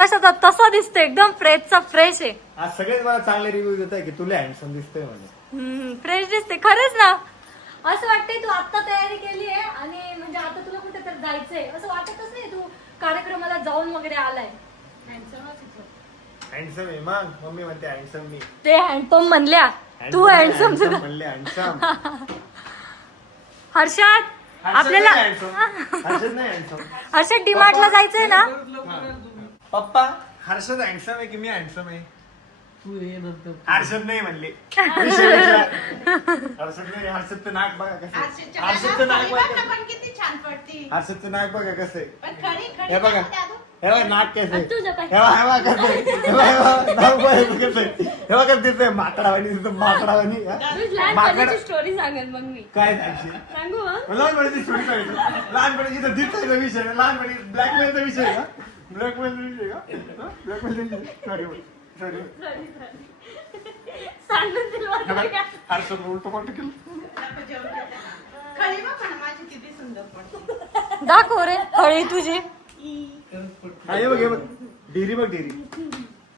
कशाचा तसा दिसतो एकदम फ्रेशचा फ्रेश आहे. आज सगळेच मला चांगले रिव्ह्यू देत आहे की तुला हँडसम दिसतोय म्हणजे. फ्रेश दिसते खरंच ना. असं वाटतंय तू आता तयारी केली आहे आणि म्हणजे आता तुला कुठे तर जायचंय असं वाटतच नाही. तू कार्यक्रमाला जाऊन वगैरे आलाय. हँडसम आहे मग मम्मी म्हणते हँडसम मी. ते हँडसम म्हणल्या तू हँडसम तुला. म्हणले हँडसम. हर्षद आपल्याला हर्षद नाही हँडसम. हर्षद डीमार्टला जायचंय ना. पप्पा हर्षद हँडसम आहे की मी हँडसम आहे. हर्षद नाही म्हणले. हर्षद नाही. हर्षदचं नाक बघा कसं. हर्षदचं नाक बघा पण किती छान पडती. हर्षदचं नाक बघा कसं आहे. पण खडी खडी हे बघा दादू. हे बघा नाक कसं आहे. तुझं पाय. हे बघा कसं आहे. हे बघा नाक बघा कसं आहे. हे बघा दिसतंय माकडावानी दिसतं माकडावानी. लहानपणाची स्टोरी सांगेल मग मी. काय सांगशील. सांगू मग. लहानपणीची स्टोरी सांगितली. लहानपणी इथं दिसायचा विषय आहे. लहानपणी ब्लॅकमेलचा विषय आहे का. ब्लॅकमेलचा विषय का. ब्लॅकमेल सॉरी सांगून दिलं होतं का? हर्षद उलट पालट केलं. खडी बघ पण माझी किती सुंदर पडते. दाखव रे फळी तुझी. हा हे बघ डेअरी बघ डेअरी.